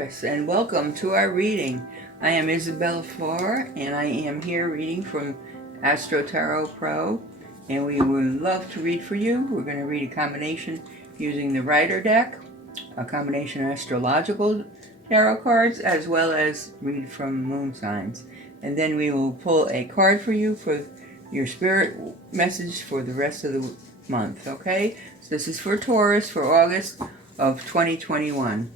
Taurus, and welcome to our reading. I am Isabella Farr, and I am here reading from AstroTarot.pro, and we would love to read for you. We're going to read a combination using the Rider deck, a combination of astrological tarot cards, as well as read from moon signs. And then we will pull a card for you for your spirit message for the rest of the month, okay? So this is for Taurus for August of 2021.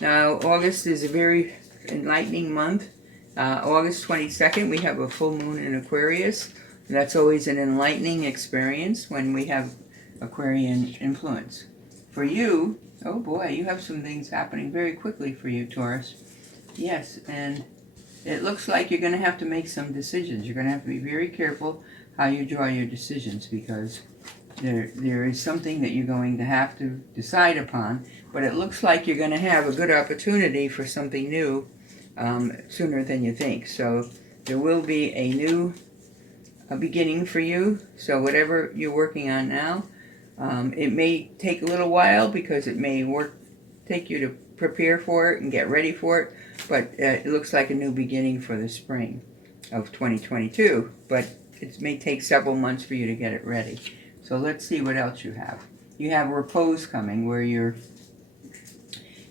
Now, August is a very enlightening month. August 22nd, we have a full moon in Aquarius. That's always an enlightening experience when we have Aquarian influence. For you, oh boy, you have some things happening very quickly for you, Taurus. Yes, and it looks like you're going to have to make some decisions. You're going to have to be very careful how you draw your decisions, because there is something that you're going to have to decide upon, but it looks like you're going to have a good opportunity for something new sooner than you think. So there will be a beginning for you. So whatever you're working on now, it may take a little while because it may take you to prepare for it and get ready for it, but it looks like a new beginning for the spring of 2022, but it may take several months for you to get it ready. So let's see what else you have. You have repose coming, where you're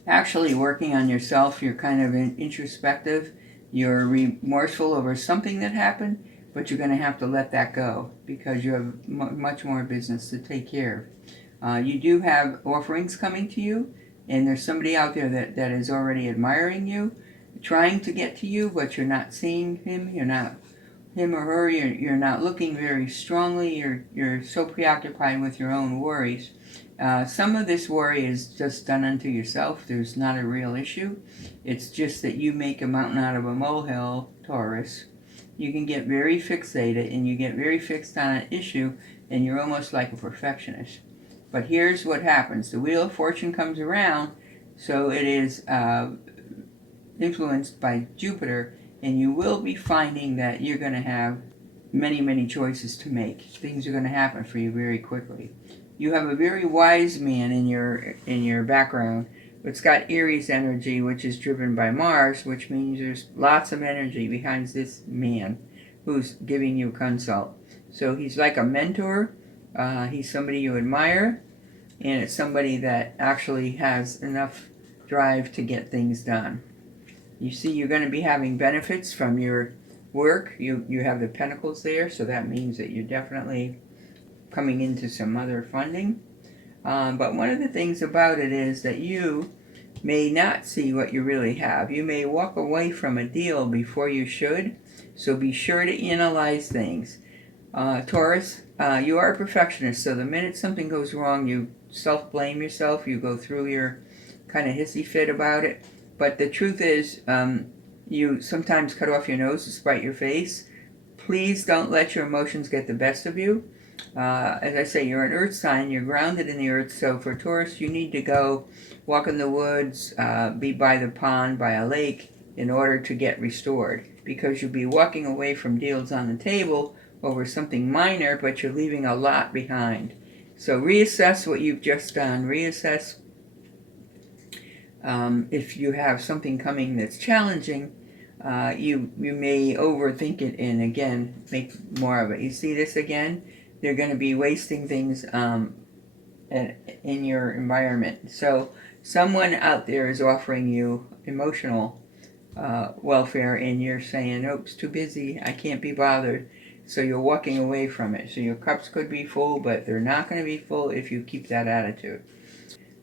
actually working on yourself. You're kind of introspective. You're remorseful over something that happened, but you're going to have to let that go because you have much more business to take care of. You do have offerings coming to you, and there's somebody out there that is already admiring you, trying to get to you, but you're not seeing him. You're not him or her. You're not looking very strongly. You're so preoccupied with your own worries. Some of this worry is just done unto yourself. There's not a real issue. It's just that you make a mountain out of a molehill, Taurus. You can get very fixated, and you get very fixed on an issue, and you're almost like a perfectionist. But here's what happens. The Wheel of Fortune comes around, so it is influenced by Jupiter, and you will be finding that you're going to have many, many choices to make. Things are going to happen for you very quickly. You have a very wise man in your background. It's got Aries energy, which is driven by Mars, which means there's lots of energy behind this man who's giving you consult. So he's like a mentor. He's somebody you admire, and it's somebody that actually has enough drive to get things done. You see, you're going to be having benefits from your work. You have the Pentacles there, so that means that you're definitely coming into some other funding. But one of the things about it is that you may not see what you really have. You may walk away from a deal before you should, so be sure to analyze things. Taurus, you are a perfectionist, so the minute something goes wrong, you self-blame yourself. You go through your kind of hissy fit about it. But the truth is, you sometimes cut off your nose to spite your face. Please don't let your emotions get the best of you. As I say, you're an earth sign. You're grounded in the earth. So for Taurus, you need to go walk in the woods, be by the pond, by a lake, in order to get restored. Because you'll be walking away from deals on the table over something minor, but you're leaving a lot behind. So reassess what you've just done. Reassess if you have something coming that's challenging. You may overthink it and again make more of it. You see this again? They're going to be wasting things in your environment. So someone out there is offering you emotional welfare, and you're saying, "Oh, it's too busy. I can't be bothered." So you're walking away from it. So your cups could be full, but they're not going to be full if you keep that attitude.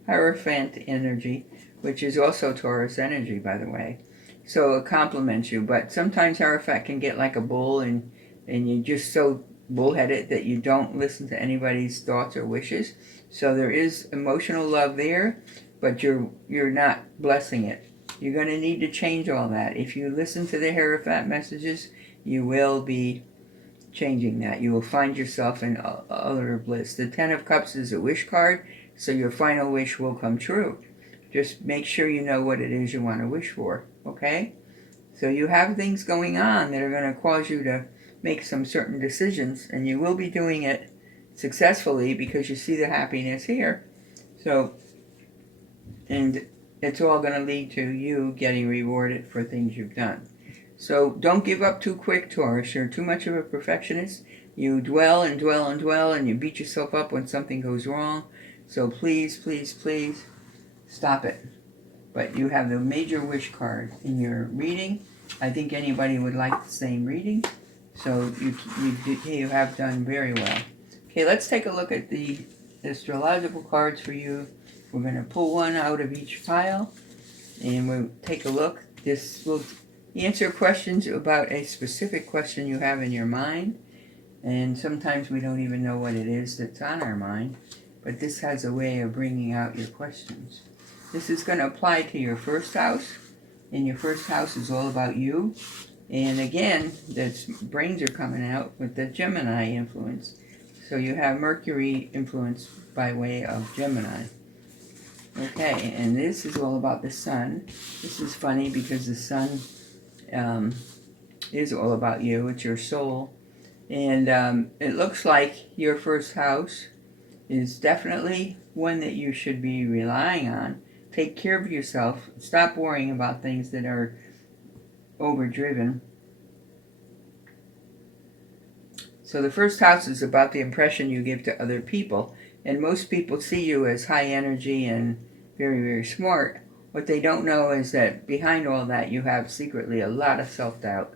Hierophant energy, which is also Taurus energy, by the way. So it complements you, but sometimes Hierophant can get like a bull, and you're just so bullheaded that you don't listen to anybody's thoughts or wishes. So there is emotional love there, but you're not blessing it. You're going to need to change all that. If you listen to the Hierophant messages, you will be changing that. You will find yourself in utter bliss. The Ten of Cups is a wish card, so your final wish will come true. Just make sure you know what it is you want to wish for, okay? So you have things going on that are going to cause you to make some certain decisions, and you will be doing it successfully because you see the happiness here. So, and it's all going to lead to you getting rewarded for things you've done. So don't give up too quick, Taurus. You're too much of a perfectionist. You dwell and dwell and dwell, and you beat yourself up when something goes wrong. So please, please, please stop it. But you have the major wish card in your reading. I think anybody would like the same reading. So you have done very well. Okay, let's take a look at the astrological cards for you. We're going to pull one out of each pile, and we'll take a look. This will answer questions about a specific question you have in your mind, and sometimes we don't even know what it is that's on our mind, but this has a way of bringing out your questions. This is going to apply to your first house, and your first house is all about you. And again, the brains are coming out with the Gemini influence. So you have Mercury influence by way of Gemini. Okay, and this is all about the sun. This is funny because the sun is all about you. It's your soul. And it looks like your first house is definitely one that you should be relying on. Take care of yourself. Stop worrying about things that are overdriven. So the first house is about the impression you give to other people. And most people see you as high energy and very, very smart. What they don't know is that behind all that you have secretly a lot of self-doubt.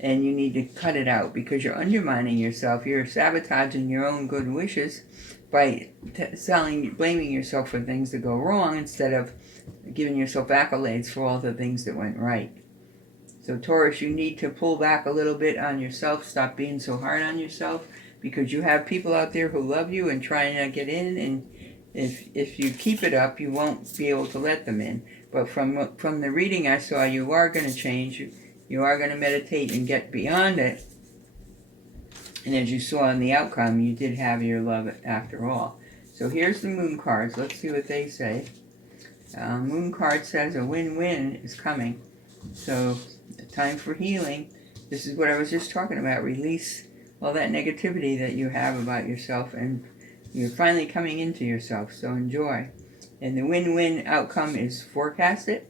And you need to cut it out because you're undermining yourself. You're sabotaging your own good wishes by blaming yourself for things that go wrong instead of giving yourself accolades for all the things that went right. So Taurus, you need to pull back a little bit on yourself. Stop being so hard on yourself because you have people out there who love you and trying to get in, and if you keep it up, you won't be able to let them in. But from the reading I saw, you are going to change. You are going to meditate and get beyond it. And as you saw in the outcome, you did have your love after all. So here's the moon cards. Let's see what they say. Moon card says a win-win is coming. So time for healing. This is what I was just talking about. Release all that negativity that you have about yourself, and you're finally coming into yourself. So enjoy. And the win-win outcome is forecasted.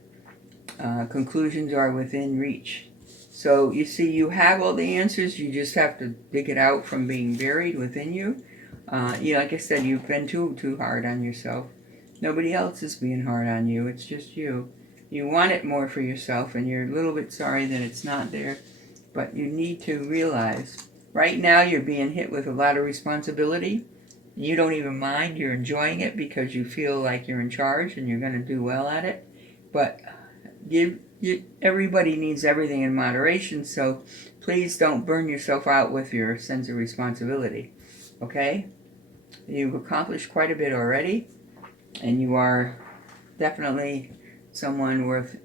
Conclusions are within reach. So you see, you have all the answers. You just have to dig it out from being buried within you. Like I said, you've been too hard on yourself. Nobody else is being hard on you. It's just you. You want it more for yourself, and you're a little bit sorry that it's not there. But you need to realize, right now you're being hit with a lot of responsibility. You don't even mind. You're enjoying it because you feel like you're in charge and you're going to do well at it. But everybody needs everything in moderation, so please don't burn yourself out with your sense of responsibility. Okay? You've accomplished quite a bit already, and you are definitely someone worth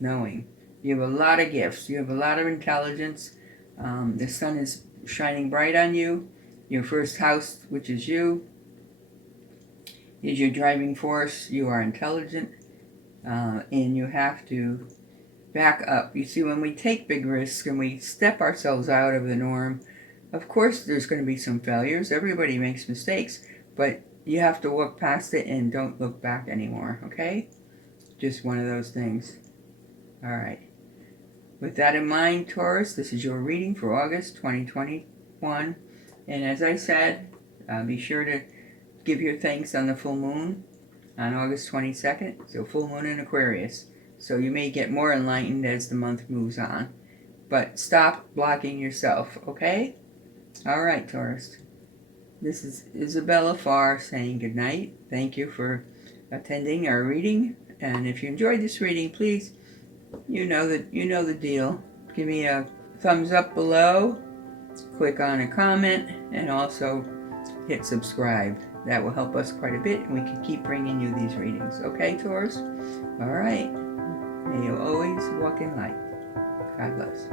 knowing. You have a lot of gifts. You have a lot of intelligence. The sun is shining bright on you. Your first house, which is you, is your driving force. You are intelligent, and you have to back up. You see, when we take big risks and we step ourselves out of the norm, of course there's going to be some failures. Everybody makes mistakes, but you have to walk past it and don't look back anymore, okay? Just one of those things. All right. With that in mind, Taurus, this is your reading for August 2021. And as I said, be sure to give your thanks on the full moon on August 22nd. So full moon in Aquarius. So you may get more enlightened as the month moves on. But stop blocking yourself, okay? All right, Taurus. This is Isabella Farr saying good night. Thank you for attending our reading. And if you enjoyed this reading, please, you know the deal. Give me a thumbs up below, click on a comment, and also hit subscribe. That will help us quite a bit, and we can keep bringing you these readings. Okay, Taurus? All right. May you always walk in light. God bless.